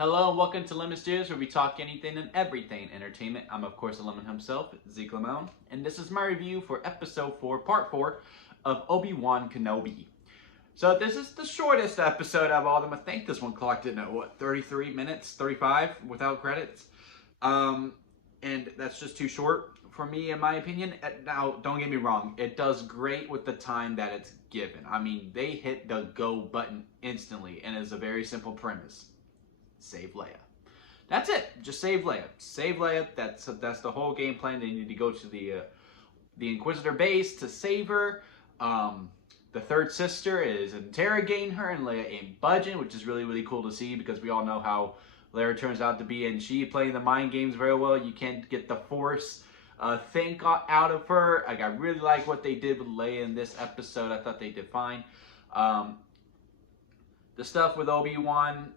Hello and welcome to Lemon Studios, where we talk anything and everything entertainment. I'm of course the Lemon himself, Zeke Lemon, and this is my review for episode 4, part 4 of Obi-Wan Kenobi. So this is the shortest episode of all of them. I think this one clocked in at 33 minutes, 35 without credits. And that's just too short for me, in my opinion. Now, don't get me wrong, it does great with the time that it's given. I mean, they hit the go button instantly, and it's a very simple premise. Save Leia. That's it. Just save Leia. Save Leia. That's the whole game plan. They need to go to the Inquisitor base to save her. The third sister is interrogating her, and Leia ain't budging, which is really cool to see because we all know how Leia turns out to be, and she playing the mind games very well. You can't get the Force think out of her. Like, I really like what they did with Leia in this episode. I thought they did fine. The stuff with Obi-Wan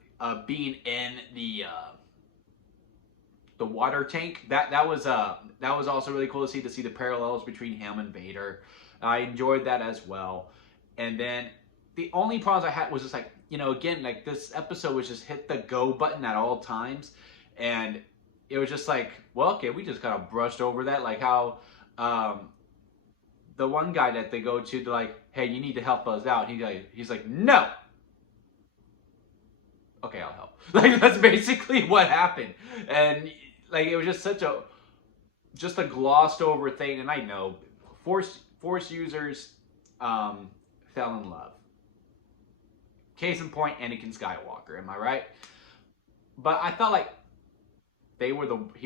being in the water tank, that was also really cool to see the parallels between him and Vader. I enjoyed that as well. And then the only problems I had was just like, again, like this episode was just hit the go button at all times, and it was just like, well, okay, we just kind of brushed over that, like how the one guy that they go to, they're like, hey, you need to help us out. He's like, no. Okay, I'll help. Like, that's basically what happened. And like, it was just just a glossed over thing. And I know Force users fell in love. Case in point, Anakin Skywalker. Am I right? But I felt like he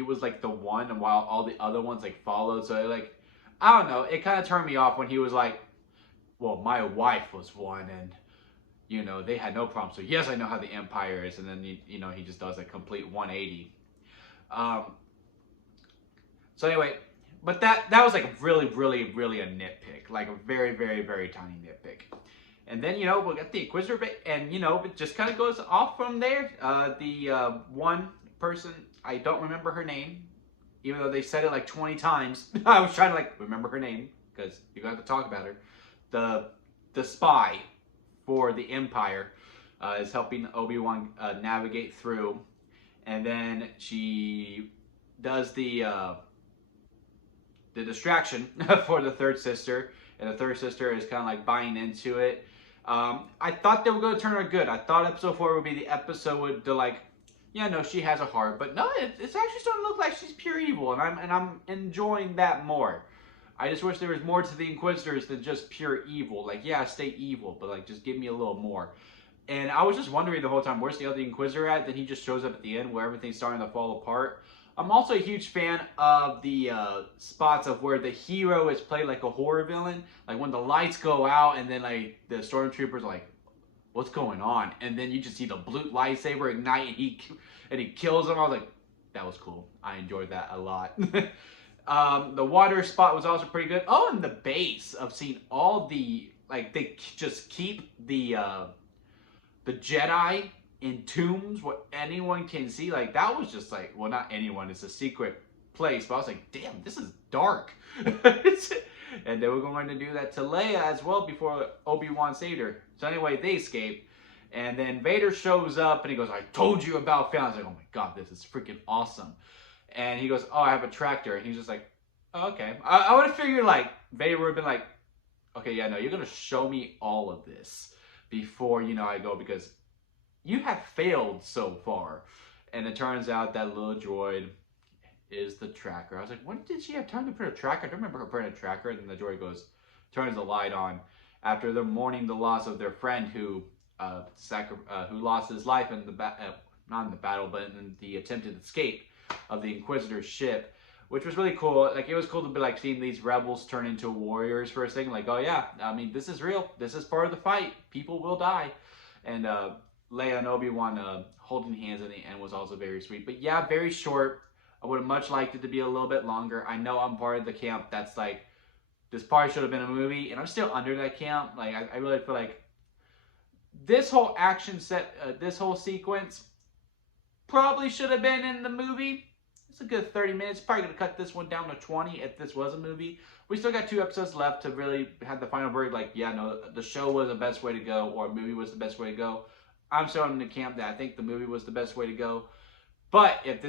was like the one, and while all the other ones like followed. So like, I don't know. It kind of turned me off when he was like, well, my wife was one, and they had no problem. So yes, I know how the Empire is. And then, he just does a complete 180. So anyway, but that was like really a nitpick. Like a very tiny nitpick. And then, we'll get the Inquisitor bit, and, it just kind of goes off from there. The one person, I don't remember her name, even though they said it like 20 times. I was trying to like remember her name, because you're going to have to talk about her. The spy for the Empire is helping Obi-Wan navigate through, and then she does the distraction for the third sister, and the third sister is kind of like buying into it. I thought they were going to turn her good. I thought episode 4 would be the episode to like, yeah, no, she has a heart, but no, it's actually starting to look like she's pure evil, and I'm enjoying that more. I just wish there was more to the Inquisitors than just pure evil. Like, yeah, stay evil, but like, just give me a little more. And I was just wondering the whole time, where's the other Inquisitor at? Then he just shows up at the end where everything's starting to fall apart. I'm also a huge fan of the spots of where the hero is played like a horror villain. Like when the lights go out and then like the stormtroopers are like, what's going on? And then you just see the blue lightsaber ignite and he kills them. I was like, that was cool. I enjoyed that a lot. The water spot was also pretty good. Oh, and the base of seeing all the, like, they just keep the Jedi in tombs where anyone can see. Like, that was just like, well, not anyone, it's a secret place, but I was like, damn, this is dark. And they were going to do that to Leia as well before Obi-Wan saved her. So anyway, they escape, and then Vader shows up and he goes, I told you about family. I was like, oh my god, this is freaking awesome. And he goes, oh, I have a tractor. And he's just like, oh, okay. I would have figured like Vader would have been like, okay, yeah, no, you're going to show me all of this before, I go, because you have failed so far. And it turns out that little droid is the tracker. I was like, when did she have time to put a tracker? I don't remember her putting a tracker. And then the droid goes, turns the light on after they're mourning the loss of their friend who lost his life in not in the battle, but in the attempted escape of the Inquisitor's ship, which was really cool. Like, it was cool to be like seeing these rebels turn into warriors for a second. Like, oh yeah, I mean, this is real. This is part of the fight. People will die. And Leia and Obi-Wan holding hands in the end was also very sweet. But yeah, very short. I would have much liked it to be a little bit longer. I know I'm part of the camp that's like, this probably should have been a movie, and I'm still under that camp. Like, I really feel like this whole action set, this whole sequence probably should have been in the movie. It's a good 30 minutes. Probably going to cut this one down to 20 if this was a movie. We still got 2 episodes left to really have the final verdict. Like, yeah, no, the show was the best way to go, or a movie was the best way to go. I'm still in the camp that I think the movie was the best way to go. But if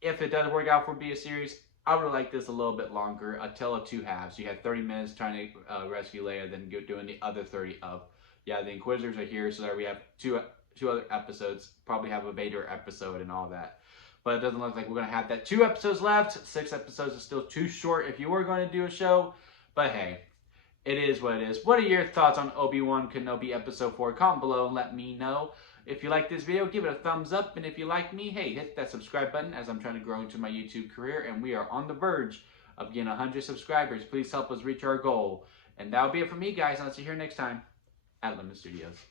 if it doesn't work out for be a series, I would like this a little bit longer, a tale of two halves. You had 30 minutes trying to rescue Leia, then doing the other 30 of, yeah, the Inquisitors are here, so that we have two other episodes, probably have a Vader episode and all that. But it doesn't look like we're going to have that. 2 episodes left. 6 episodes is still too short if you were going to do a show. But hey, it is what it is. What are your thoughts on Obi-Wan Kenobi Episode 4? Comment below and let me know. If you like this video, give it a thumbs up. And if you like me, hey, hit that subscribe button as I'm trying to grow into my YouTube career. And we are on the verge of getting 100 subscribers. Please help us reach our goal. And that'll be it for me, guys. I'll see you here next time at Lemon Studios.